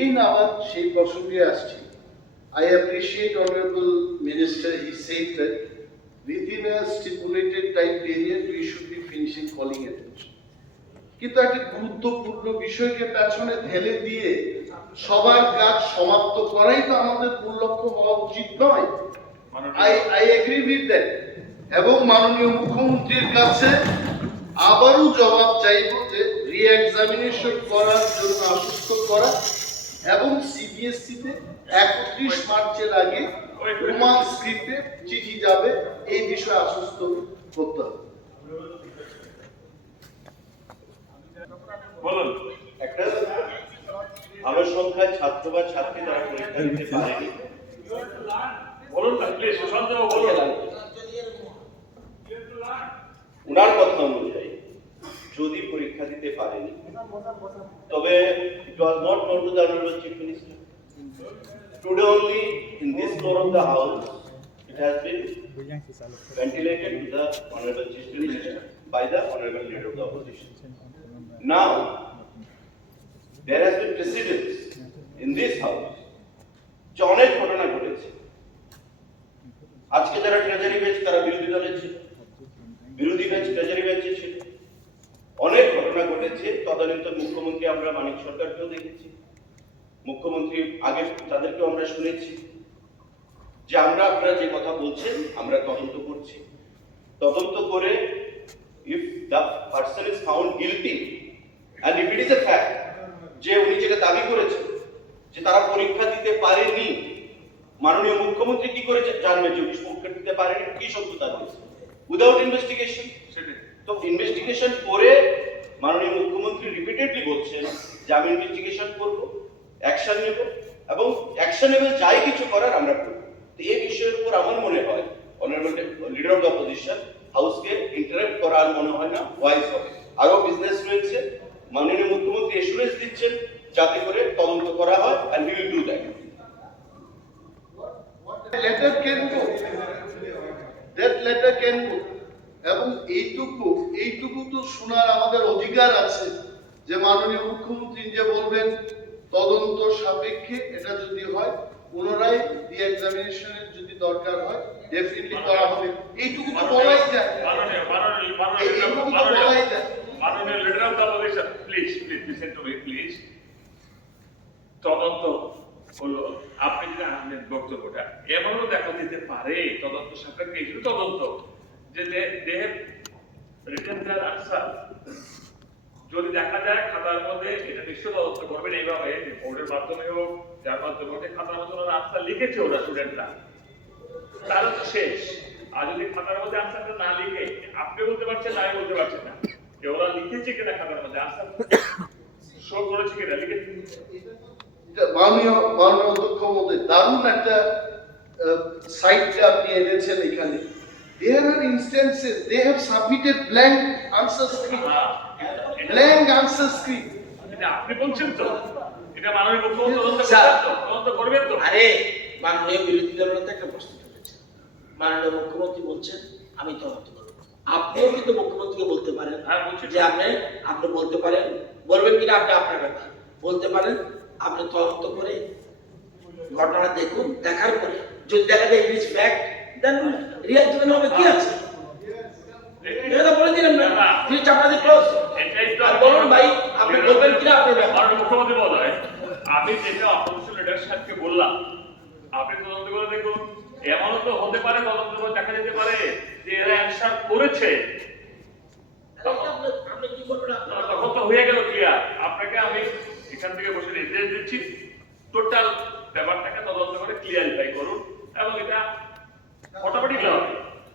Again আবার সেই প্রসঙ্গে আসছি। I appreciate Honorable Minister, he said that within a stipulated time period we should be finishing calling attention. কিন্তু একটা গুরুত্বপূর্ণ বিষয়কে পেছনে ঠেলে দিয়ে সবার কাজ সমাপ্ত করাই তো আমাদের মূল লক্ষ্য হওয়া উচিত নয়। I agree with that. এবং মাননীয় মুখ্যমন্ত্রীর কাছে আবারও জবাব চাইব যে রি-এক্সামিনেশন করার জন্য আশ্বস্ত করা এবং সিবিএসসিতে 31 মার্চের আগে প্রমাণ স্ক্রিপ্টে চিঠি যাবে এই বিষয়ে আশ্বস্ত করতে হবে। বলুন, একটা ভালো সংখ্যায় ছাত্র বা ছাত্রী তারা পরীক্ষা দিতে পারেনি। বলুন না প্লিজ, সুশান্ত বলুন। উনার কথা অনুযায়ী যদি পরীক্ষা দিতে পারেনি, তবে it was not known to the Honorable Chief Minister. Today only in this floor of the House, it has been ventilated to the Honorable Chief Minister by the Honorable Leader of the Opposition. Now, there has been precedence in this House. যে অনেক ঘটনা ঘটেছে। আজকে যারা treasury bench তারা বিরোধী দলের ছিল, বিরোধী বেঞ্চ ট্রেজারি বেঞ্চে ছিল। অনেক ঘটনা ঘটেছে। তদানীন্তন মুখ্যমন্ত্রী আমরা মানিক সরকারকেও দেখেছি, মুখ্যমন্ত্রী আগে তাদেরকেও আমরা শুনেছি যে আপনারা যে কথা বলছেন আমরা তদন্ত করছি। তদন্ত করে if the person is found guilty and if it is a fact যে উনি যেটা দাবি করেছেন যে তারা পরীক্ষা দিতে পারেনি, মাননীয় মুখ্যমন্ত্রী কি করে জানবে যে উনি পরীক্ষা দিতে পারেনি? কি সত্যতা দিয়েছে? Without investigation. তো ইনভেস্টিগেশন করে মাননীয় মুখ্যমন্ত্রী রিপিটেডলি বলছেন যে আমি ইনভেস্টিগেশন করব, অ্যাকশন নেব এবং অ্যাকশনেবল যাই কিছু করার আমরা করব। তো এই বিষয়ের উপর আমার মনে হয় honourable leader of the opposition হাউসকে ইন্টারাক্ট করা আর মনে হয় না ওয়াইজ হবে। আরো বিজনেস রয়েছে, মাননীয় মুখ্যমন্ত্রী এসুরেন্স দিচ্ছেন যাতে করে তদন্ত করা হয় and we will do that. Letter can go. That letter can go. এবং এইটুকু তো শোনার আমাদের অধিকার আছে যে মাননীয় মুখ্যমন্ত্রী যে বলবেন তদন্ত সাপেক্ষে এটা যদি হয় পুনরায় রি-এক্সামিনেশনের যদি দরকার হয় ডেফিনেটলি করা হবে। এইটুকু তো বলাই যায়। মাননীয় leader of the opposition, please listen to me please. তদন্ত হলো আপনি যে আনলেন বক্তব্যটা, এমনও দেখা দিতে পারে তদন্ত সাপেক্ষে এগুলো তদন্ত যে দেহ রিটেন দেয়ার আনসার যদি দেখা যায় খাতার মধ্যে, এটা নিশ্চয় তদন্ত করবেন এইভাবে যে বোর্ডের মাধ্যমে হোক যার মাধ্যমে হোক খাতার মধ্যে ওরা আনসার লিখেছে ওরা স্টুডেন্টরা, তাহলে তো শেষ। আর যদি খাতার মধ্যে আনসারটা না লিখে আপনি বলতে পারছেন না, আমি বলতে পারছেন না যে ওরা লিখেছে কিনা খাতার মধ্যে আনসার শো করেছে কিনা লিখেছে। মাননীয় অধ্যক্ষ মহোদয় দারুণ একটা সাইটটা আপনি এনেছেন এখানে। There are instances they have submitted blank answer script. Blank answer script. এটা আপনি বলছেন তো, এটা মাননীয় মুখ্যমন্ত্রী তদন্ত করবেন তো? আরে মাননীয় বিরোধী দল নেতা একটা প্রশ্ন তুলেছে, মাননীয় মুখ্যমন্ত্রী বলছেন আমি তদন্ত করব। আপনিও কিন্তু মুখ্যমন্ত্রীকে বলতে পারেন যে আপনি বলতে পারেন, বলবেন কিনা আপনি আপনার কথা বলতে পারেন, আপনি তদন্ত করে ঘটনা দেখুন, দেখার পরে যদি দেখা যায় ইট ইজ ফ্যাক্ট দেন রি-এক্সামিনেশন হবে। কি আছে এটা বলে দিলাম না, প্লিজ আপনাদের ক্লোজ। আর বলুন ভাই আপনি বলবেন কিনা আপনি মাননীয় মুখ্যমন্ত্রী মহোদয়, আমি যেটা অপোজিশন লিডার সাহেবকে বললাম আপনি তদন্ত করে দেখুন। এমনও তো হতে পারে তদন্ত করে দেখা যেতে পারে যে এরা অ্যানসার করেছে, তখন তো হয়ে গেল ক্লিয়ার। আপনাকে আমি এখান থেকে বসে নির্দেশ দিচ্ছি টোটাল ব্যাপারটাকে তদন্ত করে ক্লিয়ারিফাই করুন এবং এটা অটোমেটিক হবে।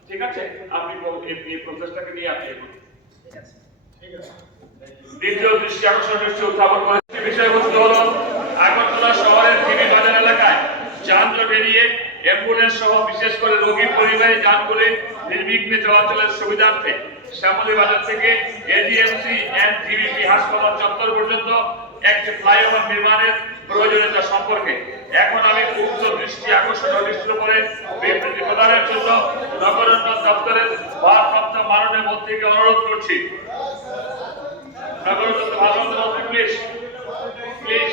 ঠিক আছে, আপনি এই প্রসেসটাকে নিয়ে আপনি এগোন। দ্বিতীয় দৃষ্টি আকর্ষণ উত্থাপন করেছে বিষয়বস্তু হলো আগরতলা শহরের টিভি বাজার এলাকায় যানজট এড়িয়ে অ্যাম্বুলেন্স সহ বিশেষ করে রোগী পরিবাহী যানগুলি নির্বিঘ্নে চলাচলের সুবিধার্থে শ্যামলী বাজার থেকে এডিএমসি এন্ড টিভিপি হাসপাতাল চত্বর পর্যন্ত একটি ফ্লাইওভার নির্মাণের প্রয়োজনীয়তা সম্পর্কে এখন আমি উচ্চ দৃষ্টি আকর্ষণ করে বিবৃতি প্রদানের জন্য নগরোন্নয়ন দপ্তরের ভারপ্রাপ্ত মাননীয় মন্ত্রীকে অনুরোধ করছি। নগরোন্নয়ন ভারপ্রাপ্ত মন্ত্রী প্লিজ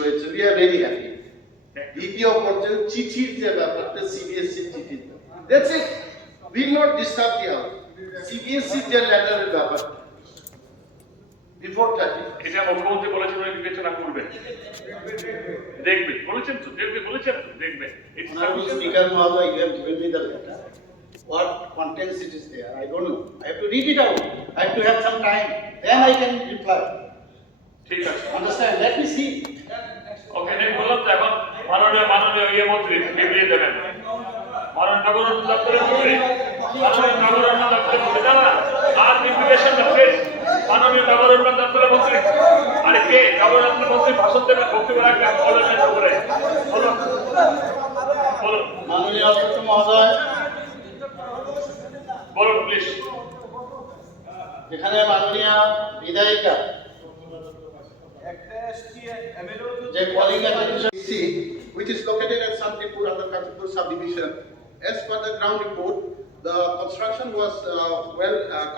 হয়েছে, উই আর ভেরি হ্যাপি। দ্বিতীয় পর্যায়ে চিঠির যে ব্যাপারটা, সিবিএসসি চিঠি, that's it, will not disturb the house. CBSE যে লেটারের ব্যাপার বিফোর 30, এটা মুখ্যমন্ত্রী বলেছেন উনি বিবেচনা করবেন, দেখবেন বলেছেন তো, বলেছেন তো দেখবেন। Honorable Speaker Motha, you have given me the letter. What contents it is there? I don't know. I have to read it out. I have to have some time. Then I can reply. ঠিক আছে, Understand? Let me see. ওকে, আমি বললাম তো এখন মাননীয় ইয়ে মন্ত্রী বিবৃতি দেবেন, মাননীয় নগর উন্নয়ন দপ্তরের মন্ত্রী, মাননীয় নগর উন্নয়ন দপ্তরের মন্ত্রী, না আর ইনফরমেশন দপ্তর, মাননীয় নগর উন্নয়ন দপ্তরের মন্ত্রী, আরে কে নগর উন্নয়ন মন্ত্রী ভাষণ দেবেন, বক্তব্য রাখবেন, বলবেন করে বলুন বলুন মাননীয় অধ্যক্ষ মহোদয়, বলুন প্লিজ। এখানে মাননীয় বিধায়িকা যে calling attention which is located at Santipur under Kachipur subdivision. As per the ground report, the construction was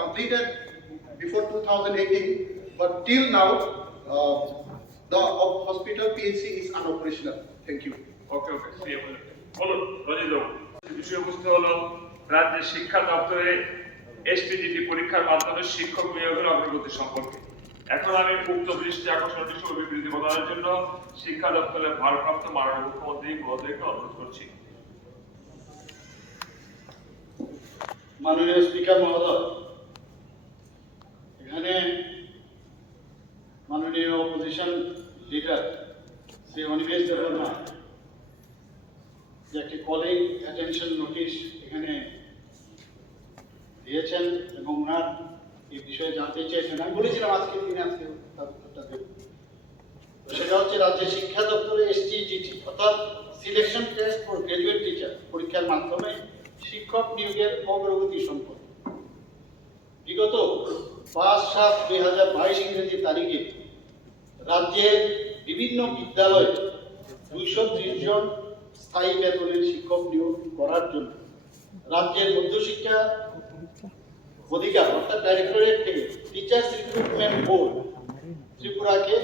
completed before 2018, but till now the hospital PHC is unoperational. Thank you. ওকে ওকে, বলুন রজিত বাবু। বিষয়বস্তু হলো রাজ্যের শিক্ষা দপ্তরে এসটিজিটি পরীক্ষার মাধ্যমে শিক্ষক নিয়োগের অগ্রগতি সম্পর্কে। এখন আমি উক্ত দৃষ্টি আকর্ষণ বিষয় বিবৃতি প্রদানের জন্য শিক্ষা দপ্তরের ভারপ্রাপ্ত মাননীয় মুখ্যমন্ত্রী মহোদয়কে অনুরোধ করছি। মাননীয় স্পিকার মহোদয়, এখানে মাননীয় অপোজিশন লিডার শ্রী অনিমেষ দেববর্মা যে একটি কলিং অ্যাটেনশন নোটিশ এখানে দিয়েছেন এবং ওনার এই বিষয়ে জানতে চেয়েছেন। আমি বলেছিলাম আজকের দিনে আজকে তার উত্তরটা দেব। সেটা হচ্ছে রাজ্যের শিক্ষা দপ্তরে এসটিজিটি অর্থাৎ selection test for graduate teacher পরীক্ষার মাধ্যমে শিক্ষক নিয়োগের অগ্রগতি সম্পর্কে বিগত 5/7/2022 ইংরেজি তারিখে রাজ্যের বিভিন্ন বিদ্যালয়ে 230 জন স্থায়ী বেতনের শিক্ষক নিয়োগ করার জন্য রাজ্যের মধ্যশিক্ষা অধিকার অর্থাৎ ডাইরেক্টরেট থেকে টিচার্স রিক্রুটমেন্ট বোর্ড ত্রিপুরাকে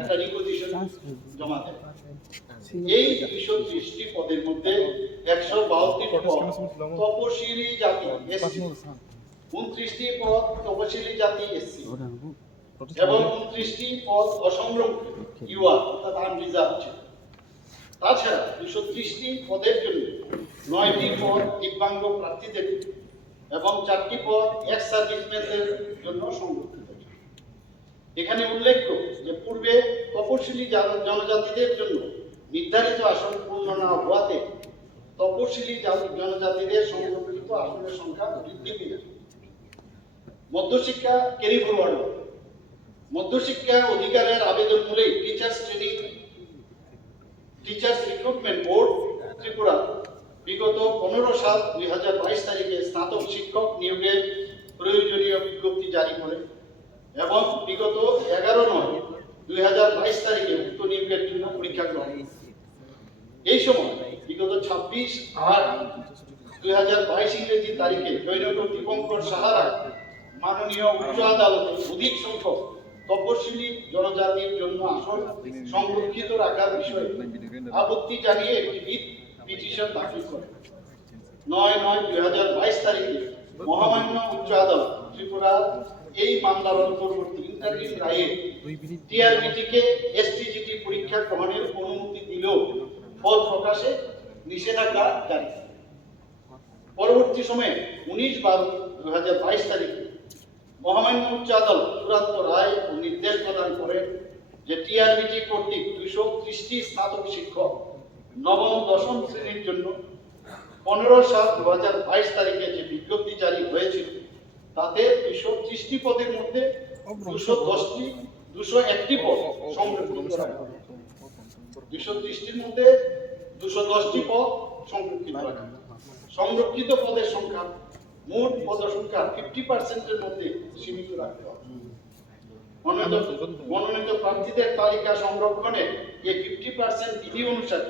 একটা রিপোজিশন জমা দেয়। এই 230টি পদের মধ্যে 152টি পদ তপশিলি জাতি এসসি, 29টি পদ তপশিলি জাতি এসসি এবং 29টি পদ অসংরক্ষিত ইউআর অর্থাৎ আনরিজার্ভড। তাছাড়া 230টি পদের জন্য 9টি পদ দিব্যাঙ্গ প্রার্থীদের এবং 4টি পদ এক্স সার্ভিসম্যানদের জন্য সংরক্ষিত। এখানে উল্লেখ্য যে পূর্বে তপশিলি জনজাতিদের জন্য নির্ধারিত আসন পূর্ণ না হওয়াতে তপশিলি জনজাতিদের সংরক্ষিত আসনের সংখ্যা বৃদ্ধি পেয়েছে। মধ্যশিক্ষা ক্যারি ফরওয়ার্ড, মধ্যশিক্ষা অধিকারের আবেদন মূলে টিচার্স রিক্রুটমেন্ট বোর্ড ত্রিপুরা বিগত 15/7/2022 তারিখে স্নাতক শিক্ষক নিয়োগের প্রয়োজনীয় বিজ্ঞপ্তি জারি করে এবং বিগত 11/9/2022 তারিখে উক্ত নিয়োগের জন্য পরীক্ষা গ্রহণ করে। এই সময় বিগত 26/8/2022 ইংরেজি তারিখে জয়নগর দীপঙ্কর সাহারা মাননীয় উচ্চ আদালতে অধিক সংখ্যক তপশিলি জনজাতির জন্য আসন সংরক্ষিত রাখার বিষয়ে আপত্তি জানিয়ে একটি পিটিশন দাখিল করে। 9/9/2022 তারিখে মহামান্য উচ্চ আদালত ত্রিপুরা এই মামলার অন্তর্বর্তী ইন্টারিম রায়ে টিআরবিটিকে এসটিজিটি পরীক্ষা গ্রহণের অনুমতি দিলেও ফল প্রকাশে নিষেধাজ্ঞা জারি করে। পরবর্তী সময়ে 19/12/2022 তারিখে মহামান্য উচ্চ আদালত চূড়ান্ত রায় ও নির্দেশ প্রদান করেন যে টিআরবিটি কর্তৃক 230টি স্নাতক শিক্ষক নবম দশম শ্রেণীর জন্য 15/7/2022 তারিখে যে বিজ্ঞপ্তি জারি হয়েছিল তাতে 230টি পদের মধ্যে 201টি পদ সংরক্ষিত করা হয়। 230টির মধ্যে 210টি পদ সংরক্ষিত রাখা হয়। সংরক্ষিত পদের সংখ্যা মোট পদ সংখ্যা 50% মধ্যে সীমিত রাখতে হবে। মনোনীত প্রার্থীদের তালিকা সংরক্ষণে এই 50% বিধি অনুসারে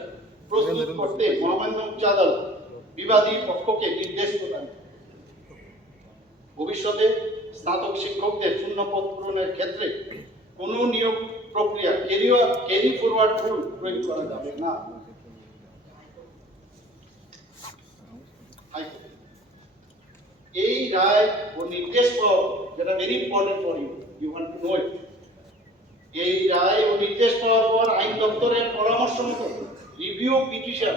প্রস্তুত করতে মহামান্য উচ্চ আদালত বিবাদী পক্ষকে নির্দেশ প্রদান করে। ভবিষ্যতে স্নাতক শিক্ষকদের শূন্য পদ পূরণের ক্ষেত্রে কোনো নিয়োগ প্রক্রিয়া ক্যারি ফরওয়ার্ড রুল প্রয়োগ করা যাবে না। এই রায় ও নির্দেশ পর, যেটা very important for you, you want to know it. এই রায় ও নির্দেশ পাওয়ার পর আইন দপ্তরের পরামর্শ মতো রিভিউ পিটিশন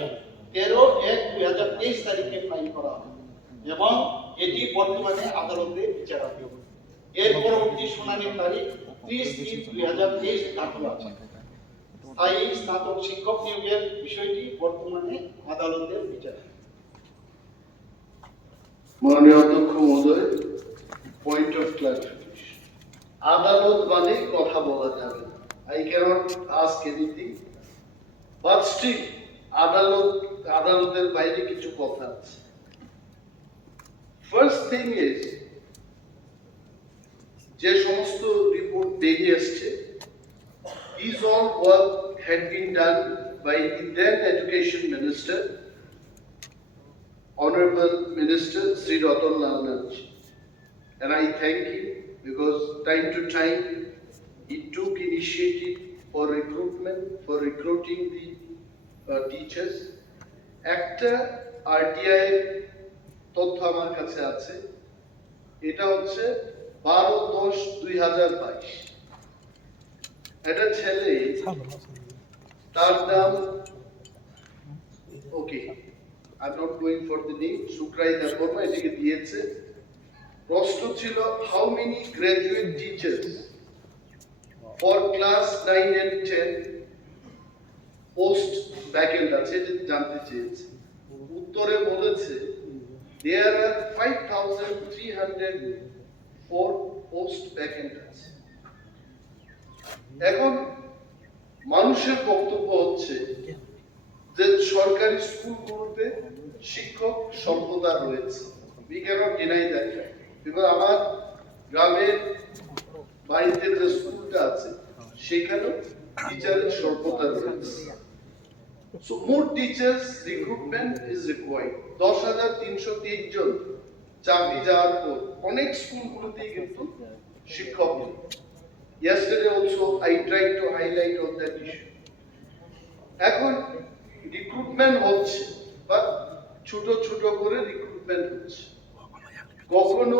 13/1/2023 তারিখে ফাইল করা হয় এবং এটি বর্তমানে আদালতে বিচারাধীন। এর পরবর্তী শুনানির তারিখ 30/3/2023 দাখিল আছে। স্থায়ী স্নাতক শিক্ষক নিয়োগের বিষয়টি বর্তমানে আদালতের বিচারে। মাননীয় অধ্যক্ষ মহোদয়, পয়েন্ট অফ ক্লারিফিকেশন। আদালত মানে কথা বলা যাবে না। I cannot ask anything, but still আদালতের বাইরে কিছু কথা আছে। ফার্স্ট থিং ইজ, যে সমস্ত রিপোর্ট বেরিয়ে আসছে, these all work had been done by the then Education Minister, Honorable Minister Sri Ratan Lal Nanji, and I thank him because time to time he took initiative for recruiting the teachers. একটা RTI তথ্য আমার কাছে আছে, এটা হচ্ছে 12/10/2022। একটা ছেলে, তার নাম, ওকে, I'm not going for the name, Sukrai Dharma এটিকে দিয়েছে। প্রশ্ন ছিল, how many graduate teachers for class 9 and 10 post vacant আছে, এটা জানতে চেয়েছে। উত্তরে বলেছে there are 5304 post vacant আছে। এখন মানুষের বক্তব্য হচ্ছে যে সরকারি স্কুলগুলোতে শিক্ষক স্বল্পতা রয়েছে। We cannot deny that fact. because আমার গ্রামের বাড়িতে যে স্কুলটা আছে সেখানে টিচারের স্বল্পতা রয়েছে। So more teachers recruitment is required. 10,303 জন চাকরি যাওয়ার পর অনেক স্কুলগুলোতেই কিন্তু শিক্ষক নেই। Yesterday also I tried to highlight on that issue. এখন রিক্রুটমেন্ট হচ্ছে, বাট ছোট ছোট করে রিক্রুটমেন্ট হচ্ছে। কখনো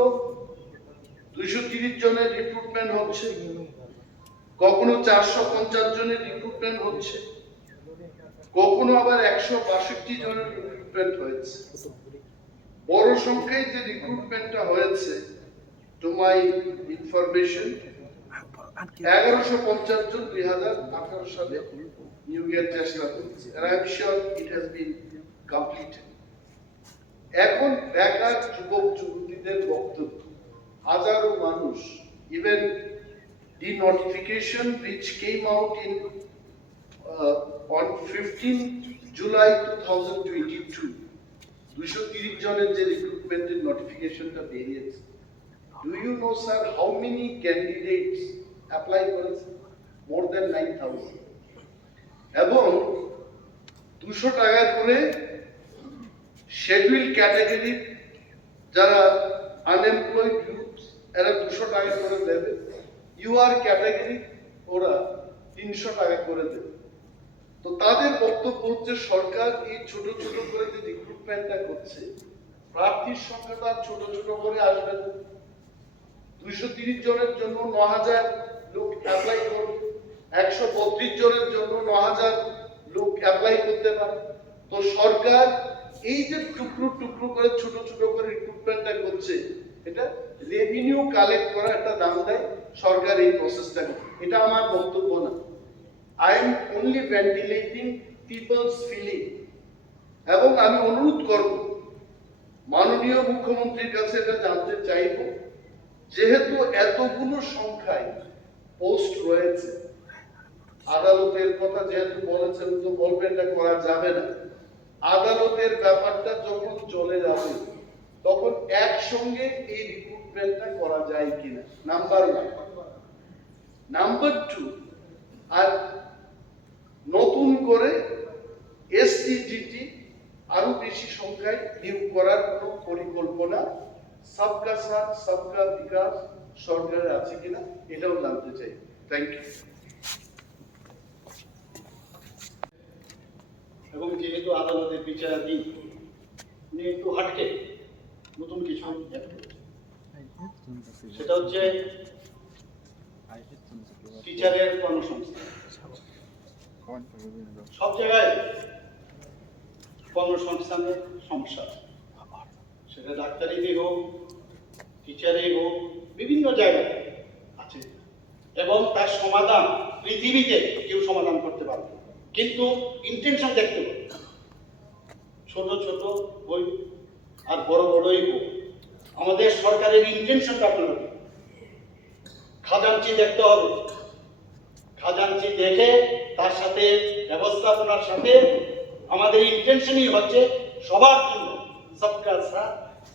230 জনের রিক্রুটমেন্ট হচ্ছে, কখনো 450 জনের রিক্রুটমেন্ট হচ্ছে, কখনো আবার 162 জনের রিক্রুটমেন্ট হয়েছে। বড় সংখ্যায় যে রিক্রুটমেন্টটা হয়েছে, টু মাই ইনফরমেশন, 1150 জন 2018 সালে নিয়োগের চেষ্টা করছে, and I am sure it has been completed. এখন বেকার যুবক যুবতীদের বক্তব্য, হাজারো মানুষ, even the notification which came out in on 15 July 2022, 230 জনের যে রিক্রুটমেন্টের নোটিফিকেশনটা বেরিয়েছে, do you know sir how many candidates apply করেছে? More than 9,000. এবং 200 টাকা করে শিডিউল ক্যাটাগরি যারা আনএমপ্লয়েড ইউথ, এরা 200 টাকা করে দেবে। ইউআর ক্যাটাগরি ওরা 300 টাকা করে দেবে। তো তাদের বক্তব্য হচ্ছে সরকার এই ছোট ছোট করে যে রিক্রুটমেন্টটা করছে, প্রার্থীর সংখ্যাটা ছোট ছোট করে আসবে। 230 জনের জন্য 9,000 লোক অ্যাপ্লাই করবে, 132 জনের জন্য 9,000 লোক অ্যাপ্লাই করতে পারে। তো সরকার এই যে টুকরো টুকরো করে ছোট ছোট করে রিক্রুটমেন্টটা করছে, এটা রেভিনিউ কালেক্ট করা একটা দাম দেয় সরকার এই প্রসেসটা। এটা আমার বক্তব্য না, I am only ventilating people's feeling. এবং আমি অনুরোধ করব মাননীয় মুখ্যমন্ত্রীর কাছে এটা জানতে চাইব, যেহেতু এতগুলো সংখ্যায় পোস্ট রয়েছে, আদালতের কথা যেহেতু বলেছেন, তো বলবেন এটা করা যাবে না। আদালতের ব্যাপারটা যখন চলে যাবে তখন একসঙ্গে এই রিক্রুটমেন্টটা করা যায় কিনা, নাম্বার 1। নাম্বার 2, আর নতুন করে এসটিজিটি আরো বেশি সংখ্যায় নিয়োগ করার কোনো পরিকল্পনা সবকা সাথ সবকা বিকাশ সরকারের আছে কিনা, এটাও জানতে চাই। Thank you. এবং যেহেতু আদালতের বিচারাধীন উনি একটু হাটকে নতুন কিছু add করেছেন। সেটা হচ্ছে টিচারের কর্মসংস্থান। সব জায়গায় কর্মসংস্থানের সমস্যা আছে, সেটা ডাক্তারিতেই হোক, টিচারেই হোক, বিভিন্ন জায়গায় আছে এবং তার সমাধান পৃথিবীতে কেউ সমাধান করতে পারবে না। কিন্তু ইন্টেনশন দেখতে হবে, ছোট ছোট বই আর বড় বড়ই হোক, আমাদের সরকারের ইন্টেনশনটা আপনারা দেখুন। খাজাঞ্চি দেখতে হবে, খাজাঞ্চি দেখে তার সাথে ব্যবস্থাপনার সাথে আমাদের ইন্টেনশনই হচ্ছে সবার জন্য সবকা সাথ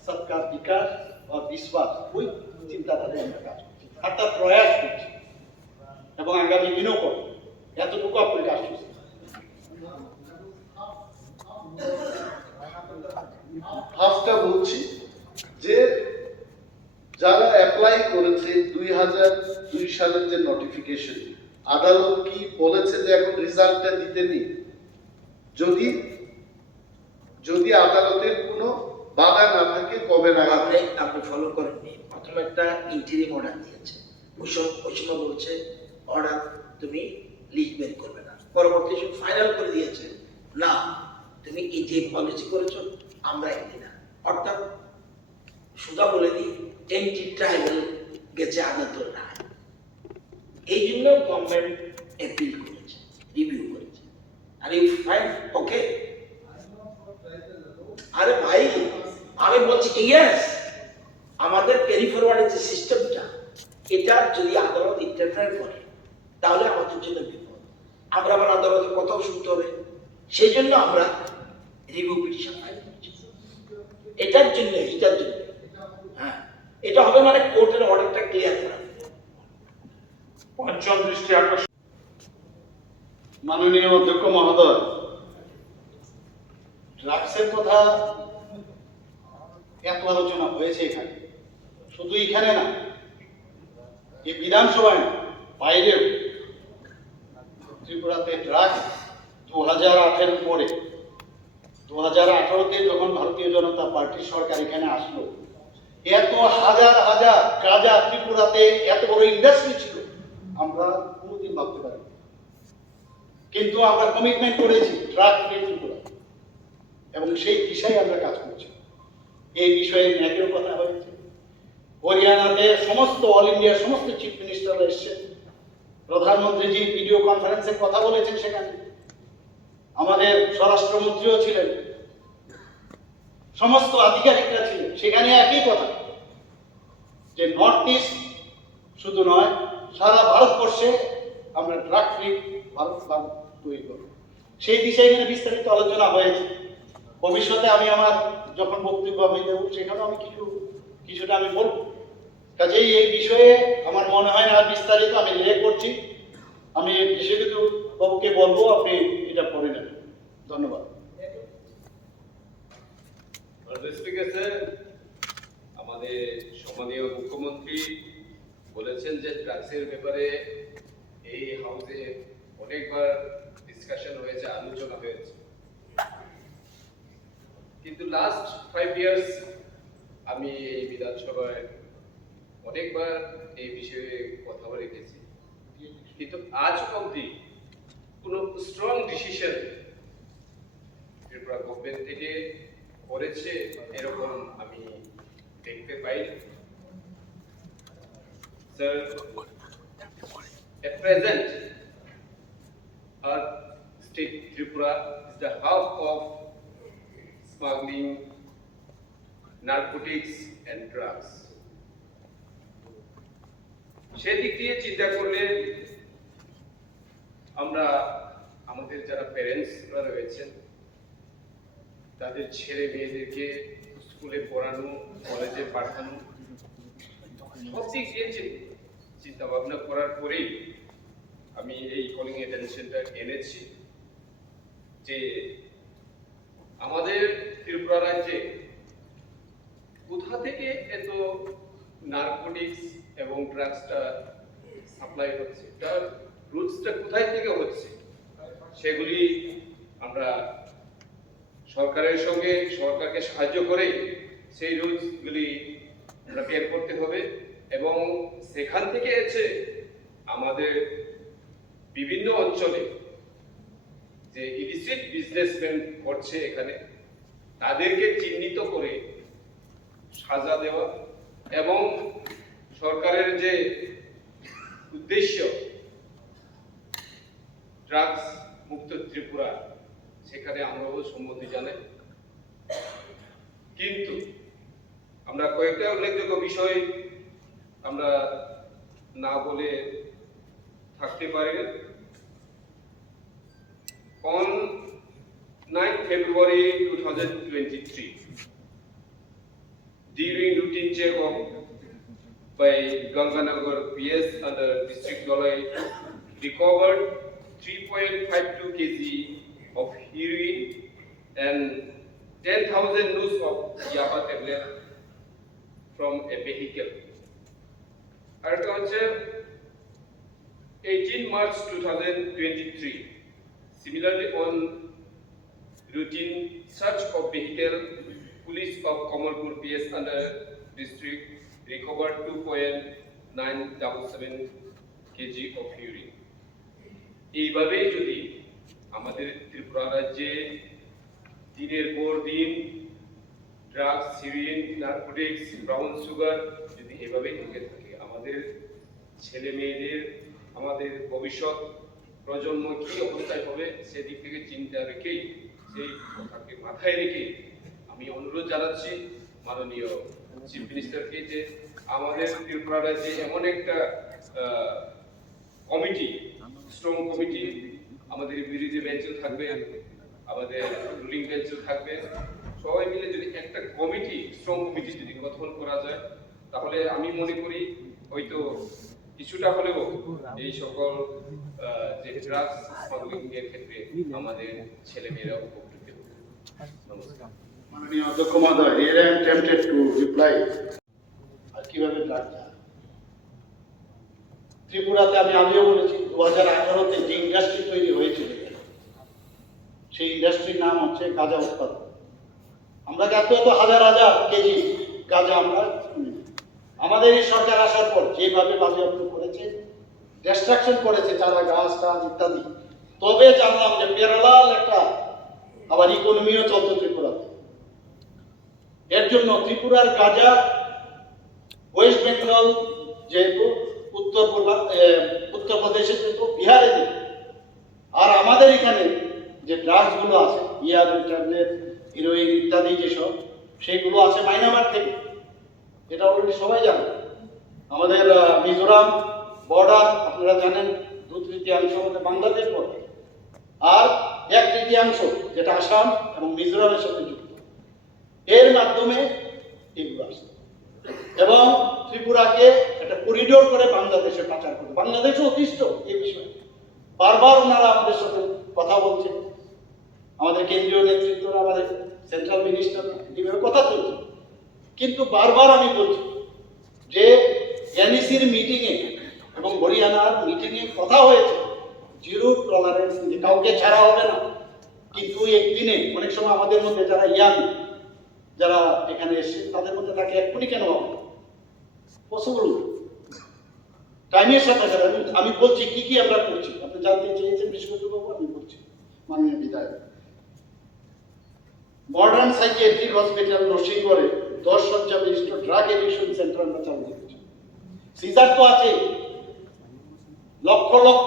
সবকা বিকাশ আর বিশ্বাস, ওই চিন্তাধারায় আমরা কাজ করছি আর তার প্রয়াস করছি এবং আগামী দিনও করব। এতটুকু আপনাকে আশ্বাস দিচ্ছি। ফার্স্টটা বলছি যে যারা অ্যাপ্লাই করেছে 2002 সালের যে নোটিফিকেশন, আদালত কি বলেছে যে এখন রেজাল্টটা দিতে নেই? যদি যদি আদালতের কোনো বাধা না থাকে কবে নাগাদ? আপনি ফলো করেননি। প্রথমে একটা ইন্টারিম অর্ডার দিয়েছে, ওই সময় বলছে অর্ডার তুমি লিস্ট বের করবে না, পরবর্তী ফাইনাল করে দিয়েছে না তুমি ইন্টারিম পলিসি করেছো, আমরা এটি না। অর্থাৎ সুদা বলে দিই এন্টি ট্রাইবাল গেছে আদালতের রায়, এই জন্য গভর্নমেন্ট অ্যাপিল করেছে, রিভিউ করেছে। আর ইউ ফাইন ওকে, আরে ভাই আমি বলছি ইয়েস, আমাদের ক্যারি ফরওয়ার্ডের যে সিস্টেমটা, এটা যদি আদালত ইন্টারফেয়ার করে তাহলে আমাদের জন্য বিপদ। আমরা আবার আদালতের কথাও শুনতে হবে, সেই জন্য আমরা রিভিউ পিটিশন ফাইল করছি। এটার জন্য হ্যাঁ, এটা হবে মানে কোর্টের অর্ডারটা ক্লিয়ার করা। পঞ্চম দৃষ্টি আকর্ষণ। মাননীয় অধ্যক্ষ মহোদয়, ড্রাগসের কথা এত আলোচনা হয়েছে এখানে, শুধু এখানে না, এই বিধানসভায় না, বাইরেও। ত্রিপুরাতে ড্রাগস 2008-এর পরে 2018-তে যখন ভারতীয় জনতা পার্টির সরকার এখানে আসলো, এত হাজার হাজার গাঁজা ত্রিপুরাতে এত বড় ইন্ডাস্ট্রি ছিল আমরা কোনোদিন ভাবতে পারি। কিন্তু আমরা কমিটমেন্ট করেছি ড্রাগ ফ্রি ত্রিপুরা, এবং সেই দিশায় আমরা কাজ করছি। এই বিষয়ে ন্যাকের কথা হয়েছে, হরিয়ানাতে সমস্ত অল ইন্ডিয়ার সমস্ত চিফ মিনিস্টাররা এসছেন, প্রধানমন্ত্রীজি ভিডিও কনফারেন্সে কথা বলেছেন, সেখানে আমাদের স্বরাষ্ট্রমন্ত্রীও ছিলেন, সমস্ত আধিকারিকরা ছিলেন। সেখানে একই কথা যে নর্থ ইস্ট শুধু নয়, সারা ভারতবর্ষে আমরা ড্রাগ ফ্রি ভারত তৈরি করব, সেই বিষয়ে এখানে বিস্তারিত আলোচনা হয়েছে। ভবিষ্যতে আমি আমার যখন বক্তব্য আমি দেবো সেখানেও আমি কিছুটা আমি বলবো। কাজেই এই বিষয়ে আমার মনে হয় না বিস্তারিত আমি করছি, আমি বিশেষজ্ঞ বাবুকে বলবো আপনি এটা পড়ে নেন। ধন্যবাদ। আমাদের সম্মানীয় মুখ্যমন্ত্রী বলেছেন যে ড্রাগসের ব্যাপারে এই হাউসে অনেকবার ডিসকাশন হয়েছে, আলোচনা হয়েছে, কিন্তু লাস্ট 5 ইয়ার্স আমি এই বিধানসভায় অনেকবার এই বিষয়ে কথা রেখেছি, কিন্তু আজ অবধি কোনো স্ট্রং ডিসিশন ত্রিপুরা গভর্নমেন্ট থেকে করেছে এরকম আমি দেখতে পাই। Sir, at present our state Tripura is the hub of smuggling narcotics and drugs. সেদিক দিয়ে চিন্তা করলে আমরা আমাদের যারা প্যারেন্টসরা রয়েছেন তাদের ছেলে মেয়েদেরকে স্কুলে পড়ানো, কলেজে পাঠানো, সব দিক দিয়ে চিন্তা ভাবনা করার পরেই আমি এই কলিং অ্যাটেনশনটা এনেছি যে আমাদের ত্রিপুরা রাজ্যে কোথা থেকে এত নার্কোটিক্স এবং ড্রাগসটা সাপ্লাই হচ্ছে, তার রুটসটা কোথায় থেকে হচ্ছে, সেগুলি আমরা সরকারের সঙ্গে সরকারকে সাহায্য করে সেই রুলসগুলি আমরা বের করতে হবে এবং সেখান থেকে এসে আমাদের বিভিন্ন অঞ্চলে যে ইলিসিট বিজনেসম্যান করছে এখানে তাদেরকে চিহ্নিত করে সাজা দেওয়া এবং সরকারের যে উদ্দেশ্য ড্রাগস মুক্ত ত্রিপুরা সেখানে আমরাও সম্মতি জানাই। কিন্তু আমরা কয়েকটা উল্লেখযোগ্য বিষয় আমরা না বলে থাকতে পারি না। On 9 February 2023, during routine check-up by Ganganagar PS under District Dolai, recovered 3.52 kg of heroin and 10,000 loose of yaba tablet from a vehicle. At 18 March 2023, similarly on routine search of vehicle, police of Kamalpur PS under district recovered 2.977 kg of heroin. এইভাবে যদি আমাদের ত্রিপুরা রাজ্যে দিনের পর দিন drugs, heroin, narcotics, brown sugar যদি এভাবে থেকে থাকে, আমাদের ছেলে মেয়েদের, আমাদের ভবিষ্যৎ প্রজন্ম কি অবস্থায় হবে সেদিক থেকে চিন্তা রেখেই, সেই কথাকে মাথায় রেখে আমি অনুরোধ জানাচ্ছি মাননীয় চিফ মিনিস্টারকে যে আমাদের ত্রিপুরা রাজ্যে এমন একটা কমিটি, স্ট্রং কমিটি, আমাদের বিরোধী বেঞ্চও থাকবে, আমাদের রুলিং বেঞ্চও থাকবে, সবাই মিলে যদি একটা কমিটি, স্ট্রং কমিটি যদি গঠন করা যায় তাহলে আমি মনে করি হয়তো কিছুটা হলেও এই সকল যে ড্রাগস স্মাগলিং এর ক্ষেত্রে আমাদের ছেলেমেয়েরা উপকৃত হবে। নমস্কার। মাননীয় অধ্যক্ষ মহোদয়, here I am tempted to reply. আর কিভাবে ড্রাগ যায় ত্রিপুরাতে? আমি আগেও বলেছি 2018-তে যে ইন্ডাস্ট্রি তৈরি হয়েছিল সেই ইন্ডাস্ট্রির নাম হচ্ছে গাঁজা উৎপাদন। আমরা এত হাজার হাজার কেজি গাঁজা আমরা আমাদের এই সরকার আসার পর যেভাবে বাজেয়াপ্ত করেছে, ডিস্ট্রাকশন করেছে, চারা গাছ টাছ ইত্যাদি, তবে জানলাম যে প্যারালাল একটা আবার ইকোনমিও চলতো ত্রিপুরাতে। এর জন্য ত্রিপুরার গাঁজা ওয়েস্ট বেঙ্গল যেহেতু, উত্তরপ্রদেশে যেহেতু, বিহারে যেহেতু, আর আমাদের এখানে যে ড্রাগসগুলো আছে, ইয়াবা ট্যাবলেট, হিরোইন ইত্যাদি যেসব, সেগুলো আছে মায়ানমার থেকে। এটা অলরেডি সবাই জানে। আমাদের মিজোরাম বর্ডার আপনারা জানেন 2/3 আমাদের বাংলাদেশ বর্ডার, আর 1/3 যেটা আসাম এবং মিজোরামের সাথে যুক্ত। এর মাধ্যমে এগুলো আসে এবং ত্রিপুরাকে একটা করিডোর করে বাংলাদেশে পাচার করে। বাংলাদেশও অতিষ্ঠ এই বিষয়ে, বারবার ওনারা আমাদের সাথে কথা বলছে, আমাদের কেন্দ্রীয় নেতৃত্বরা, আমাদের সেন্ট্রাল মিনিস্টার এইভাবে কথা চলছে। কিন্তু বারবার আমি বলছি যে এনইসির মিটিংয়ে এবং হরিয়ানার মিটিংয়ে কথা হয়েছে জিরো টলারেন্স, কাউকে ছাড়া হবে না। কিন্তু একদিনে অনেক সময় আমাদের মধ্যে যারা ইয়াং, যারা এখানে এসে, তাদের মধ্যে তাকে এক্ষুনি কেন হবে পসিবল টাইমের সাথে সাথে আমি বলছি কি কি আমরা করছি। আপনি জানতে চেয়েছেন বিশ্ববাবু, আমি বলছি। মাননীয় বিধায়ক, মডার্ন সাইকিয়াট্রিক হসপিটাল নরসিংগড়ে 10 শয্যা বিশিষ্ট ড্রাগ এডিকশন সেন্টার আমরা চালু করেছি। সিজার তো আছে, লক্ষ লক্ষ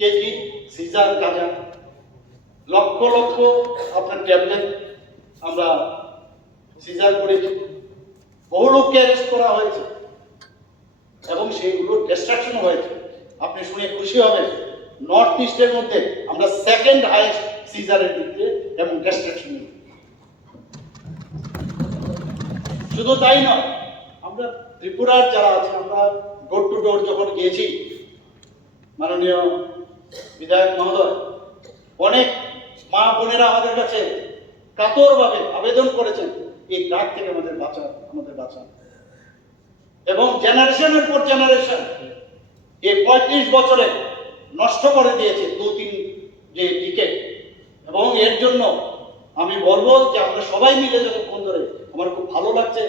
কেজি সিজার গাঁজা, লক্ষ লক্ষ আপনার ট্যাবলেট আমরা সিজার করেছি। বহু লোককে অ্যারেস্ট করা হয়েছে এবং সেইগুলো ডিস্ট্রাকশন হয়েছে। আপনি শুনে খুশি হবেন, নর্থ ইস্টের মধ্যে আমরা সেকেন্ড হাইয়েস্ট সিজারের দিক দিয়ে এবং ডিস্ট্রাকশন। শুধু তাই নয়, আমরা ত্রিপুরার যারা আছে, আমরা ডোর টু ডোর যখন গিয়েছি, মাননীয় বিধায়ক মহোদয়, অনেক মা বোনেরা আমাদের কাছে কাতরভাবে আবেদন করেছেন এই ড্রাগ থেকে আমাদের বাঁচান। এবং জেনারেশনের পর জেনারেশন এই 35 বছরে নষ্ট করে দিয়েছে 2-3 যে টিকেট। এবং এর জন্য আমি বলবো যে আমরা সবাই মিলে যতক্ষণ ধরে, আমার খুব ভালো লাগছে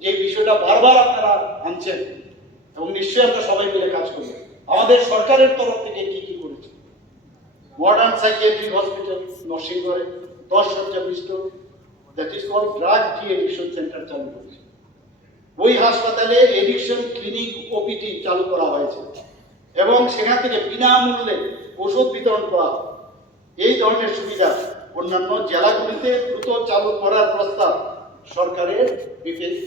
যে এই বিষয়টা বারবার আপনারা আনছেন এবং নিশ্চয়ই আমরা সবাই মিলে কাজ করব। আমাদের সরকারের তরফ থেকে কি কি করেছে, মডার্ন সাইকিয়াট্রিক হসপিটাল নরসিংগড়ে 10 শয্যা বিশিষ্ট that is call drug de addiction centre চালু করেছে। ওই হাসপাতালে এডিকশন ক্লিনিক ওপিটি চালু করা হয়েছে এবং সেখান থেকে বিনামূল্যে ওষুধ বিতরণ করা হয়। এই ধরনের সুবিধা অন্যান্য জেলাগুলিতে দ্রুত চালু করার প্রস্তাব সরকারের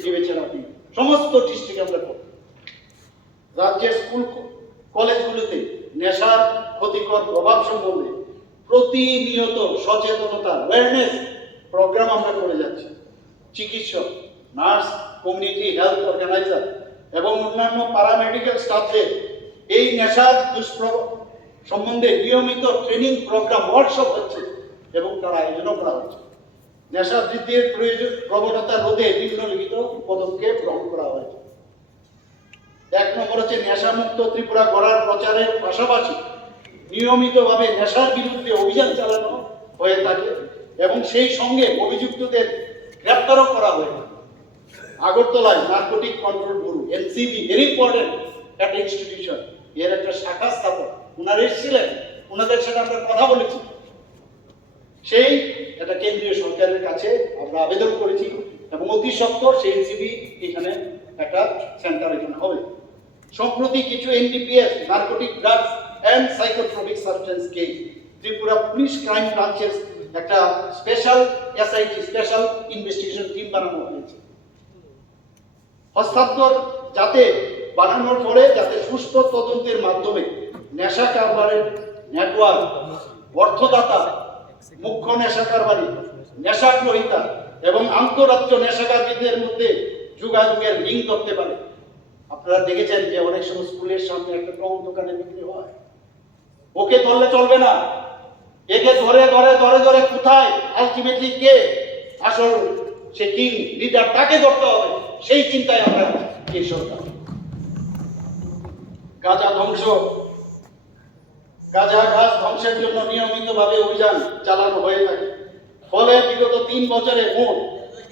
বিবেচনাধীন। সমস্ত ডিস্ট্রিক্ট আমরা করব। রাজ্যের স্কুল কলেজগুলিতে নেশার ক্ষতিকর প্রভাব সম্বন্ধে প্রতিনিয়ত সচেতনতা অ্যাওয়ারনেস প্রোগ্রাম আমরা করে যাচ্ছি। চিকিৎসক, নার্স, কমিউনিটি হেলথ অর্গানাইজার এবং অন্যান্য প্যারামেডিক্যাল স্টাফদের এই নেশার দুষ্প্রভাব সম্বন্ধে নিয়মিত ট্রেনিং প্রোগ্রাম ওয়ার্কশপ হচ্ছে এবং তার আয়োজনও করা হচ্ছে। নেশা বৃদ্ধির প্রবণতা রোধে নিম্নলিখিত পদক্ষেপ গ্রহণ করা হয়েছে। 1 নম্বর হচ্ছে নেশামুক্ত ত্রিপুরা গড়ার প্রচারের পাশাপাশি নিয়মিতভাবে নেশার বিরুদ্ধে অভিযান চালানো হয়ে থাকে এবং সেই সঙ্গে অভিযুক্তদের গ্রেপ্তারও করা হয়ে থাকে। আগরতলায় narcotic control bureau NCB, very important একটা ইনস্টিটিউশন, এর একটা শাখা স্থাপন ওনারা এসেছিলেন, ওনাদের সাথে আমরা কথা বলেছি। সেই একটা কেন্দ্রীয় সরকারের কাছে আমরা আবেদন করেছি এবং অতি সত্বর সেই এনসিবি এখানে একটা সেন্টার এখানে হবে। সম্প্রতি কিছু NDPS narcotic drugs and psychotropic substance case Tripura police crime ব্রাঞ্চের একটা special SIT special investigation team বানানো হয়েছে। হস্তান্তর যাতে বানানোর পরে যাতে সুষ্ঠু তদন্তের মাধ্যমে নেশা কারবারের নেটওয়ার্ক, অর্থদাতা, মুখ্য নেশা কারবারি, নেশাগ্রহীতা এবং আন্তঃরাজ্য নেশাকারীদের মধ্যে যোগাযোগের লিঙ্ক করতে পারে। আপনারা দেখেছেন যে অনেক সময় স্কুলের সামনে একটা টং দোকানে বিক্রি হয়, ওকে ধরলে চলবে না, একে ধরে ধরে ধরে ধরে কোথায় আলটিমেটলি কে আসল সে কিং লিডার তাকে ধরতে হবে, সেই চিন্তায় আমরা এই সরকার। গাঁজা গাছ ধ্বংসের জন্য নিয়মিতভাবে অভিযান চালানো হয়ে থাকে। ফলে বিগত 3 বছরে মোট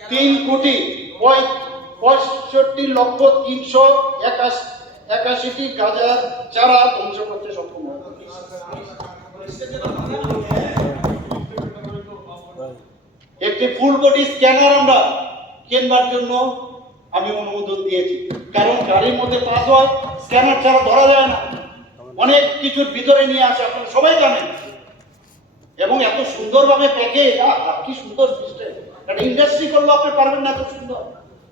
3,65,381,টি গাঁজার চারা ধ্বংস করতে সক্ষম হয়েছে। একটি ফুল বডি স্ক্যানার আমরা কেনবার জন্য আমি অনুমোদন দিয়েছি, কারণ গাড়ির মধ্যে পাস হয়, স্ক্যানার ছাড়া ধরা যায় না, অনেক কিছুর ভিতরে নিয়ে আসে, আপনারা সবাই জানেন। এবং এত সুন্দরভাবে প্যাকেজ, কি সুন্দর সিস্টেম, একটা ইন্ডাস্ট্রি করলে আপনি পারবেন না এত সুন্দর।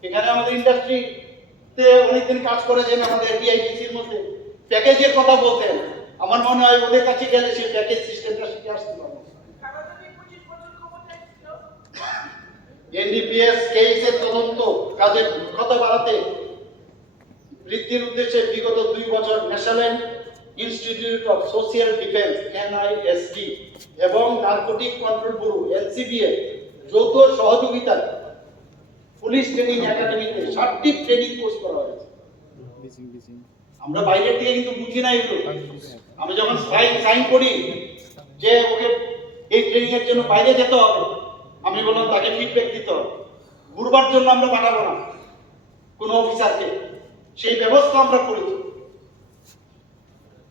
এখানে আমাদের ইন্ডাস্ট্রিতে অনেকদিন কাজ করেছেন, আমাদের বিআইটিসির মধ্যে প্যাকেজের কথা বলতেন, আমার মনে হয় ওদের কাছে গেলে সেই প্যাকেজ সিস্টেমটা শিখে আসতে পারবো। এনডিপিএস কেসের তদন্ত কাজের দক্ষতা বাড়াতে বৃদ্ধির উদ্দেশ্যে বিগত 2 বছর national institute of social defence NISD এবং নার্কোটিক কন্ট্রোল ব্যুরো এনসিবিএ যৌথ সহযোগিতায় পুলিশ ট্রেনিং একাডেমিতে 60টি ট্রেনিং কোর্স করা হয়েছে। আমরা বাইরের থেকে কিন্তু বুঝি না এগুলো। আমি যখন সাইন করি যে ওকে এই ট্রেনিং এর জন্য বাইরে যেতে হবে, আমি বললাম তাকে ফিডব্যাক দিতে হবে, ঘুরবার জন্য আমরা পাঠাবো না কোনো অফিসারকে, সেই ব্যবস্থা আমরা করেছি।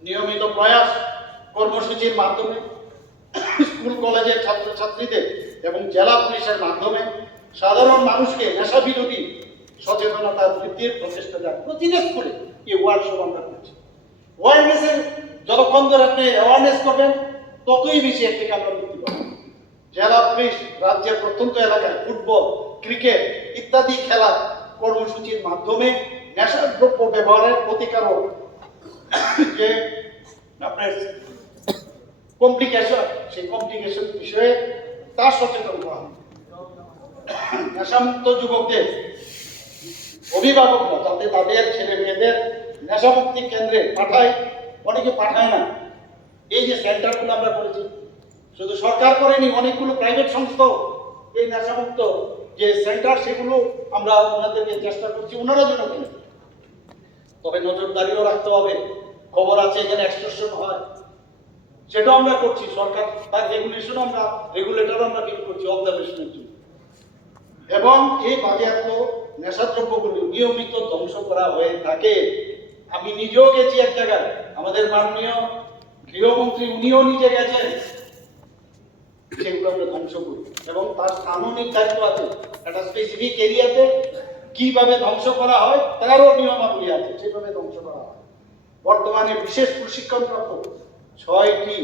নিয়মিত প্রয়াস কর্মসূচির মাধ্যমে স্কুল কলেজের ছাত্রছাত্রীদের এবং জেলা পুলিশের মাধ্যমে সাধারণ মানুষকে নেশা বিরোধী সচেতনতা বৃদ্ধির প্রচেষ্টা দেয়। প্রতিটা স্কুলে এই ওয়ার্কশপ আমরা করছি। অ্যাওয়ারনেসের যতক্ষণ ধরে আপনি অ্যাওয়ারনেস করবেন ততই বেশি এর থেকে আমরা মুক্তি পাবো। জেলা পুলিশ রাজ্যের প্রত্যন্ত এলাকায় ফুটবল, ক্রিকেট ইত্যাদি খেলা কর্মসূচির মাধ্যমে নেশার দ্রব্য ব্যবহারের প্রতিকারক যে আপনার কমপ্লিকেশন, সেই কমপ্লিকেশন বিষয়ে তার সচেতন করা হয়। নেশামুক্ত যুবকদের অভিভাবকরা যাতে তাদের ছেলে মেয়েদের নেশামুক্তি কেন্দ্রে পাঠায়, অনেকে পাঠায় না। এই যে সেন্টারগুলো আমরা করেছি, শুধু সরকার করেনি, অনেকগুলো প্রাইভেট সংস্থা এই নেশামুক্ত যে সেন্টার সেগুলো আমরা ওনাদেরকে চেষ্টা করছি ওনারা যেন কিনে। তবে নজরদারিও রাখতে হবে। খবর আছে এখানে এক্সটর্শন হয়, সেটা আমরা করছি, সরকার তার রেগুলেশন আমরা রেগুলেটর আমরা ফিল করছি অবজারভেশনের জন্য। এবং এই বাজেয়াপ্ত নেশাদ্রব্যগুলো নিয়মিত ধ্বংস করা হয়ে থাকে। আমি নিজেও গেছি এক জায়গায়, আমাদের মাননীয় গৃহমন্ত্রী উনিও নিজে গেছেন, সেগুলো আমরা ধ্বংস করি এবং তার স্থানও নির্ধারিত আছে। একটা স্পেসিফিক এরিয়াতে কিভাবে ধ্বংস করা হয় তারও নিয়মাবলী আছে, সেভাবে ধ্বংস করা হয়। বর্তমানে বিশেষ প্রশিক্ষণপ্রাপ্ত 6টি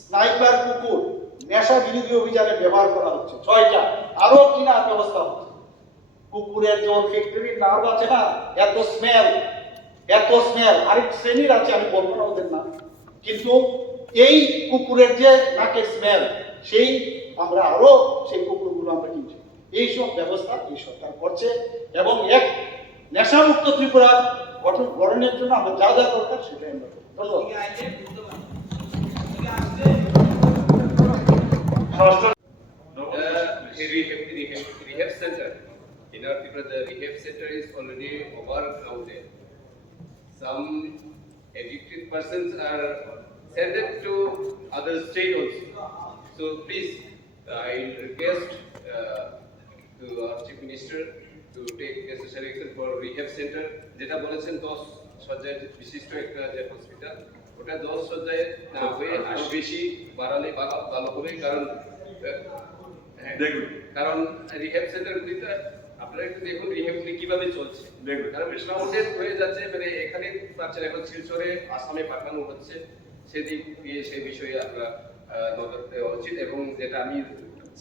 স্নাইপার কুকুর নেশা বিরোধী অভিযানে ব্যবহার করা হচ্ছে, 6টা, আরো কেনার ব্যবস্থা হচ্ছে। কুকুরের যে ফ্যাক্টরির নাম আছে না, এত স্মেল, আরেক শ্রেণীর আছে, আমি বলবো না ওদের নাম, কিন্তু এই কুকুরের যে নাকে স্মেল, সেই আমরা আরো সেই কুকুরগুলো আমরা কিনছি। এইসব ব্যবস্থা এই সরকার করছে এবং এক নেশামুক্ত ত্রিপুরা গঠনের জন্য আমরা যা যা দরকার সেটাই আমরা করি। ধন্যবাদ। Rehab center. In our Tipra, the rehab center is already overcrowded. Some addicted persons are sent to other state also. So please, I request to our Chief Minister to take necessary action for rehab center. যেটা বলেছেন 10 শয্যার বিশিষ্ট একটা যে hospital, ওটা 10 শয্যায় না হয়ে আরো বেশি বাড়ালে ভালো হবে। কারণ রিহ্যাব সেন্টারগুলিতে আপনারা একটু দেখুন রিহ্যাবগুলি কিভাবে চলছে, কারণ বেশনাউটেড হয়ে যাচ্ছে, মানে এখানে পাচ্ছেন এখন শিলচরে আসামে পাঠানো হচ্ছে। সেদিক দিয়ে সেই বিষয়ে আপনারা নজর দেওয়া উচিত এবং যেটা আমি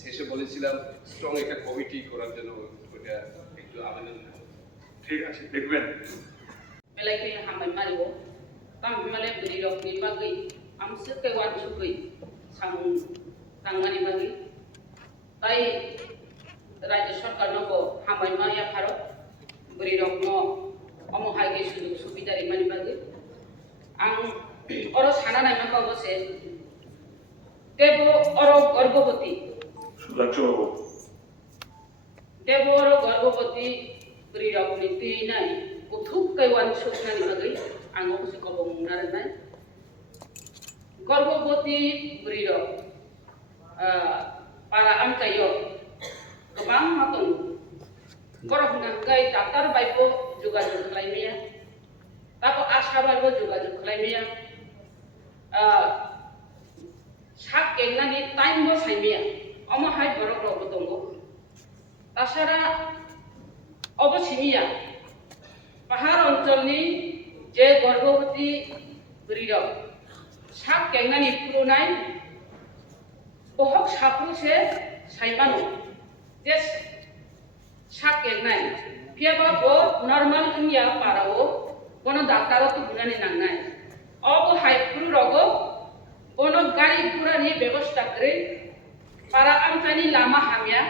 শেষে বলেছিলাম স্ট্রং একটা কমিটি করার জন্য ওটা একটু আবেদন। ঠিক আছে, দেখবেন Melaki hamai maribo, tam himale beri rok ni bagai, amse ke wan sukai, sang tangmani bagai. Tai Raja Sarkar nopo hamai maya pharo, beri rok no, omo hage suduk subidari mani bagai. Ang oro sana nai maka bose, tebo oro garbhavati. Sudhanshu Tebo oro garbhavati beri rok ni tinai. Uthuk kai wan sukna ni bagai anggo si kobong naranai garbhavati brio para amkayo gobang matong korok nangkai daktar baibo jogajog khlaimia tapo asha baibo jogajog khlaimia sak kenani time bo saimia omo hai borok rok botongo tasara obo simia পাহাড় অঞ্চলনি যে গর্ভবতী বৃরক সাপ কেংনানি পুরোনাই বহক সাপুসে সাইমানো যে সাপ কেংনাই ফিয়াবা ব normal India পারাও কোন ডাক্তারও তো বুনানি নাংনাই অব হাইপুরু রগ কোন গাড়ি ঘোড়ানি ব্যবস্থা করে পারা আমচানি লামা হামিয়া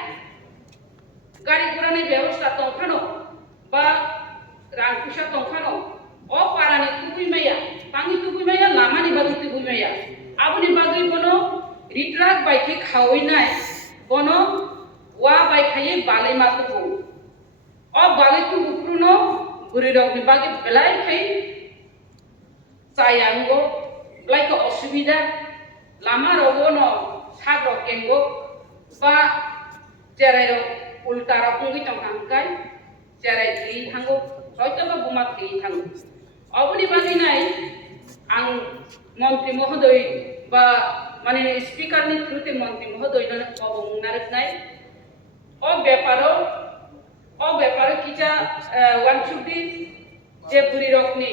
গাড়ি ঘোড়ানি ব্যবস্থা তংখানো বা Rangkusa tongkano, oh parani tubui maya, pangi tubui maya, lama ni bagi tubui maya. Abu ni bagi bono ritrak baiki khawi nai, bono wa baikaye bale matubu. Oh bale tu upruno, guri dog ni bagi belai kai, sayanggo, belai ke osubida, lama rogo no, sagro kengo, ba cerai ultara pungi tongkangkai, cerai kiri hango. হয়তো বা বোমা খেয়ে থাকবো অবনি বাদি নাই আং মন্ত্রী মহোদয় বা মানে স্পিকারনি থ্রুতে মন্ত্রী মহোদয় অবনারক নাই ও ব্যাপারও কিটা ওয়ান শুডি যে বুড়ি রকনি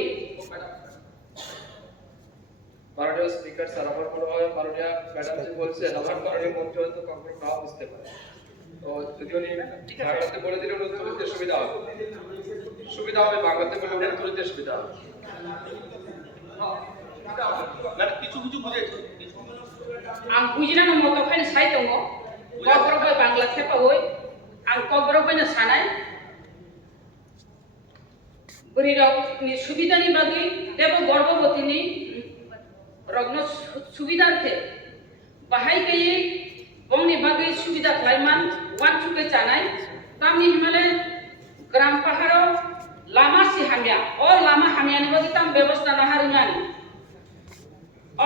মাননীয় স্পিকার স্যার আমার মনে হয় মাননীয় ম্যাডাম যে বলছেন আমার মাননীয় মন্ত্রী হয়তো কখনো নাও বুঝতে পারে, তো যদি উনি বাংলাতে বলে দিলে উনি তুলতে সুবিধা হবে বাংলাতে বলে উনি তুলতে সুবিধা হবে। কিছু কিছু বুঝেছি আং বুঝিনা না মতো খানি সাই দङ কবর হয় বাংলা থেপা হই আং কবর হইনা সানাই বুড়ি রকনি সুবিধানি বাগি দেব গর্ভবতীনি রগ্ন সুবিধার্থে বাহাই গই বংনি বাগি সুবিধা খাইমান ওয়ান সুকে চানাই তামনি হিমালয় গ্রাম পাহাড় লামা সি হামিয়া ও লামা হামিয়ানি বাগি তাম ব্যবস্থা না হারিমান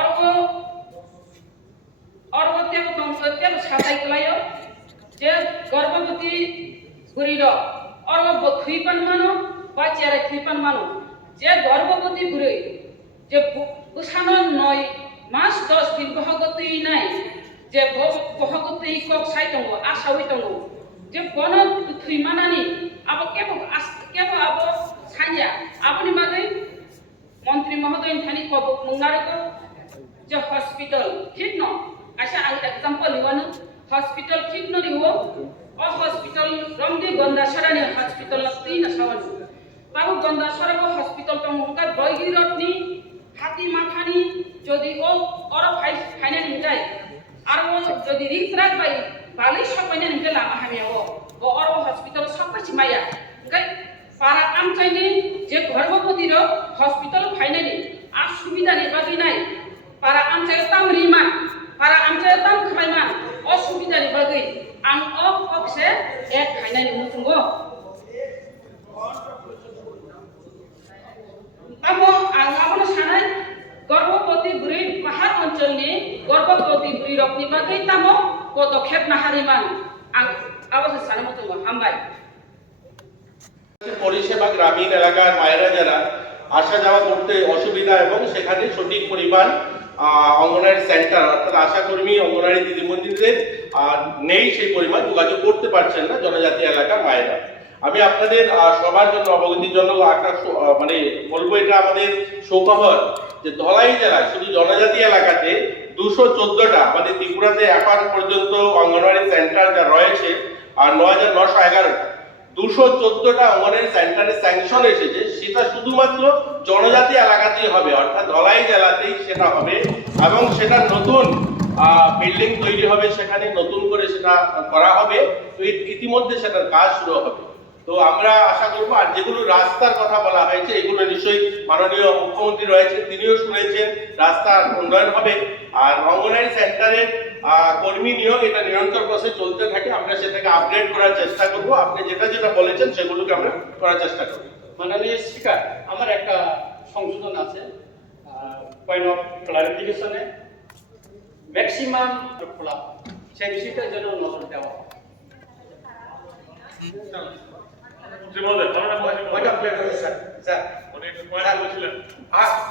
অর্ক সাতাই কলায় যে গর্ভবতী বুড়ির অর্ব থুইপান মানো বা চেয়ারে থুইপান মানো যে গর্ভবতী বুড়ি যে বুসানো 9 মাস 10 দিন বহগতই নাই যে বহগতই কক সাই দङ আশাউই দङ যে বন থুইমানানি আবো কেবো আবো সাইয়া আপনি মাগৈ মন্ত্রী মহোদয় থানি কব মুঙ্গারকো যে হসপিটাল ঠিক ন আচ্ছা আই एग्जांपल লিওনো হসপিটাল ঠিক ন লিও ও হসপিটাল রমদি গন্দাসরানি হসপিটাল লতি না সাওয়ান তাও গন্দাসরাকো হসপিটাল তো মুকা বৈগিরতনি হাতি মাথানি যদি ও অর ফাইনাল যায় আর ও যদি রিক্স রাখ বাই বালি সবাইনে নিতে লামা হামিও ও অর হসপিটাল সবাইছি মাইয়া গাই para amcaini je garbhoboti ro hospital finally আর সুবিধা নিবাগি নাই para amcai tam riman para amcai tam khaiman অসুবিধা নিবাগি আম অফ অফসে এক খাইনানি মুতুঙ্গো আমো আমনো সানাই গর্ভবতী বুড়ি পাহাড় অঞ্চলনি গর্ভবতী বুড়ি রকনি বাগি তামো পদক্ষেপ নাহারিমান আবাসে সানামতো হামবাই পরিষেবা গ্রামীণ এলাকার মায়েরা যারা আসা যাওয়া করতে অসুবিধা এবং সেখানে সঠিক পরিমাণ অঙ্গনওয়াড়ি সেন্টার অর্থাৎ আশাকর্মী অঙ্গনওয়াড়ি দিদিমণিদের নেই সেই পরিমাণ যোগাযোগ করতে পারছেন না জনজাতি এলাকার মায়েরা। আমি আপনাদের সবার জন্য অবগতির জন্য একটা মানে বলবো এটা আমাদের সুখবর যে ধলাই জেলায় শুধু জনজাতি এলাকাতে 214টা মানে ত্রিপুরাতে এখন পর্যন্ত অঙ্গনওয়াড়ি সেন্টার যা রয়েছে আর 9911টা 214টা অঙ্গনওয়াড়ি সেন্টারে স্যাংশন এসেছে সেটা শুধুমাত্র জনজাতি এলাকাতেই হবে অর্থাৎ ধলাই জেলাতেই সেটা হবে এবং সেটা নতুন বিল্ডিং তৈরি হবে সেখানে নতুন করে সেটা করা হবে তো ইতিমধ্যে সেটার কাজ শুরু হবে। তো আমরা আশা করব আর যেগুলো রাস্তার কথা বলা হয়েছে এগুলো নিশ্চয়ই মাননীয় মুখ্যমন্ত্রী রয়েছেন তিনিও শুনেছেন রাস্তার উন্নয়ন হবে আর অঙ্গনওয়াড়ি সেন্টারের কর্মী নিয়োগ এটা নিরন্তর প্রসেস চলতে থাকে আমরা সেটাকে আপডেট করার চেষ্টা করব আপনি যেটা যেটা বলেছেন সেগুলোকে আমরা করার চেষ্টা করব। মাননীয় স্পিকার আমার একটা সংশোধন আছে পয়েন্ট অফ ক্লারিফিকেশনে ম্যাক্সিমাম খোলা সেই বিষয়টার জন্য নজর দেওয়া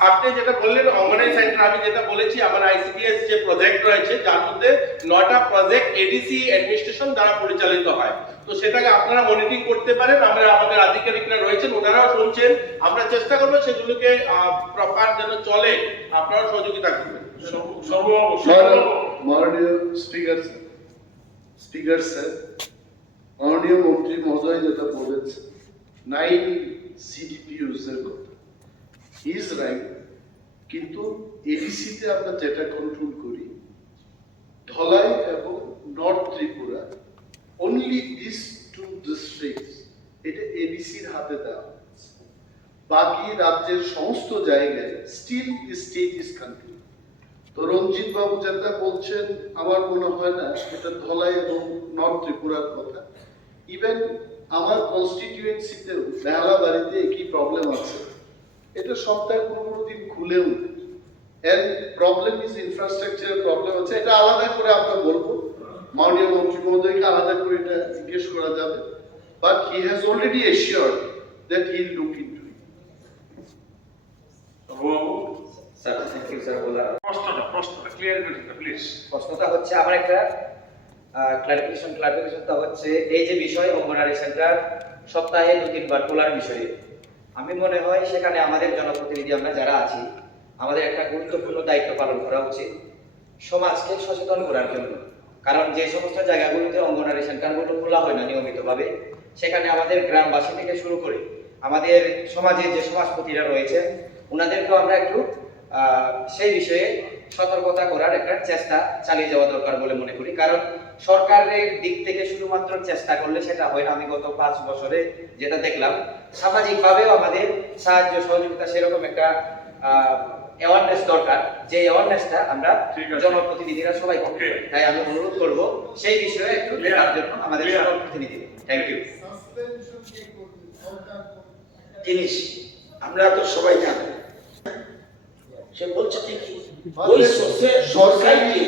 আপনি যেটা বললেন অঙ্গনওয়াড়ি সেন্টার আমি যেটা বলেছি আমার আইসিডিএস যে প্রজেক্ট রয়েছে যার মধ্যে 9টা প্রজেক্ট এডিসি অ্যাডমিনিস্ট্রেশন দ্বারা পরিচালিত হয় তো সেটাকে আপনারা মনিটরিং করতে পারেন আমরা আমাদের আধিকারিকরা রয়েছেন ওনারাও শুনছেন আমরা চেষ্টা করব সেগুলোকে প্রপার যেন চলে আপনারাও সহযোগিতা করবেন। মাননীয় স্পিকার স্যার মাননীয় মন্ত্রী মহোদয় যেটা বলেছে 9 সিডিপিইউস এর কথা ইজ রাইট কিন্তু এডিসিতে আমরা যেটা কন্ট্রোল করি ধলাই এবং north Tripura only this two districts এটা এডিসির হাতে দেওয়া হয়েছে বাকি রাজ্যের সমস্ত জায়গায় স্টিল স্টেট ইজ কন্ট্রোল তো রঞ্জিত বাবু যেটা বলছেন আমার মনে হয় না এটা ধলাই এবং নর্থ ত্রিপুরার কথা ইভেন আমার কনস্টিটিউয়েন্সিতেও বেহালাবাড়িতে একই প্রবলেম আছে এটা সপ্তাহে 15 দিন খুলেও এর প্রবলেম ইজ ইনফ্রাস্ট্রাকচারের প্রবলেম আছে এটা আলাদা করে আমরা বলবো মাননীয় মন্ত্রী মহোদয়কে আলাদা করে এটা জিজ্ঞেস করা যাবে but he has already assured that he will look into it. Sir thank you sir প্রশ্নটা ক্লিয়ার করে দিন প্লিজ। প্রশ্নটা হচ্ছে আমার একটা ক্লারিফিকেশনটা হচ্ছে এই যে বিষয় অঙ্গনওয়াড়ি সেন্টার সপ্তাহে 2-3 বার খোলার বিষয়ে আমি মনে হয় সেখানে আমাদের জনপ্রতিনিধি আমরা যারা আছি আমাদের একটা গুরুত্বপূর্ণ দায়িত্ব পালন করা উচিত সমাজকে সচেতন করার জন্য কারণ যে সমস্ত জায়গাগুলোতে অঙ্গনওয়াড়ি সেন্টারগুলো খোলা হয় না নিয়মিতভাবে সেখানে আমাদের গ্রামবাসী থেকে শুরু করে আমাদের সমাজের যে সমাজপতিরা রয়েছে ওনাদেরকেও আমরা একটু সেই বিষয়ে সতর্কতা করার একটা চেষ্টা চালিয়ে যাওয়া দরকার বলে মনে করি কারণ সরকারের দিক থেকে শুধুমাত্র চেষ্টা করলে সেটা হয় না আমি গত 5 বছরে যেটা দেখলাম সামাজিকভাবেও আমাদের সাহায্য সহযোগিতা সেরকম একটা অ্যাওয়ারনেস দরকার যে অ্যাওয়ারনেসটা আমরা জনপ্রতিনিধিরা সবাই করতে তাই আমি অনুরোধ করব সেই বিষয়ে একটু দেখার জন্য আমাদের জনপ্রতিনিধি থ্যাংক ইউ জিনিস আমরা তো সবাই জানি সে বলছে ঠিকই ওই সোসাইটি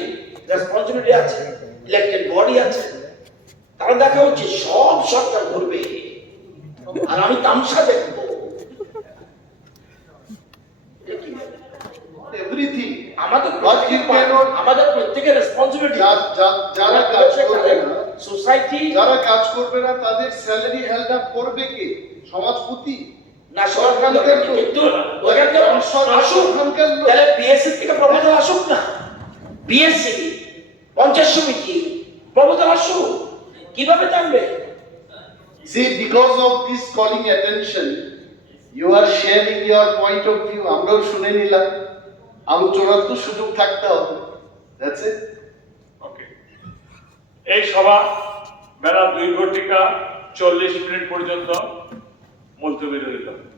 রেসপন্সিবিলিটি আছে ইলেক্টেড বডি আছে, তারা দেখা হচ্ছে সব সরকার করবে আর আমি তামসা দেখবো। এটা কি মানে? এভরিথিং। আমাদের But you cannot- আমাদের প্রত্যেকের রেসপন্সিবিলিটি যারা কাজ করবে না, সোসাইটি যারা কাজ করবে না তাদের স্যালারি হেল্ড আপ করবে কে? সমাজপতি না সরকার কিন্তু ওখানে আসুক, ওখানকার লোক। তাহলে বিএসসি থেকে প্রপোজাল আসুক না, বিএসসি পঞ্চায়েত সমিতি প্রপোজাল আসুক, কিভাবে জানবে? See, because of this calling attention, you are sharing your point of view. আমরাও শুনে নিলাম, আলোচনার তো সুযোগ থাকতে হবে। That's it. ওকে, এই সভা বেলা 2:40 পর্যন্ত মুলতবি রইল।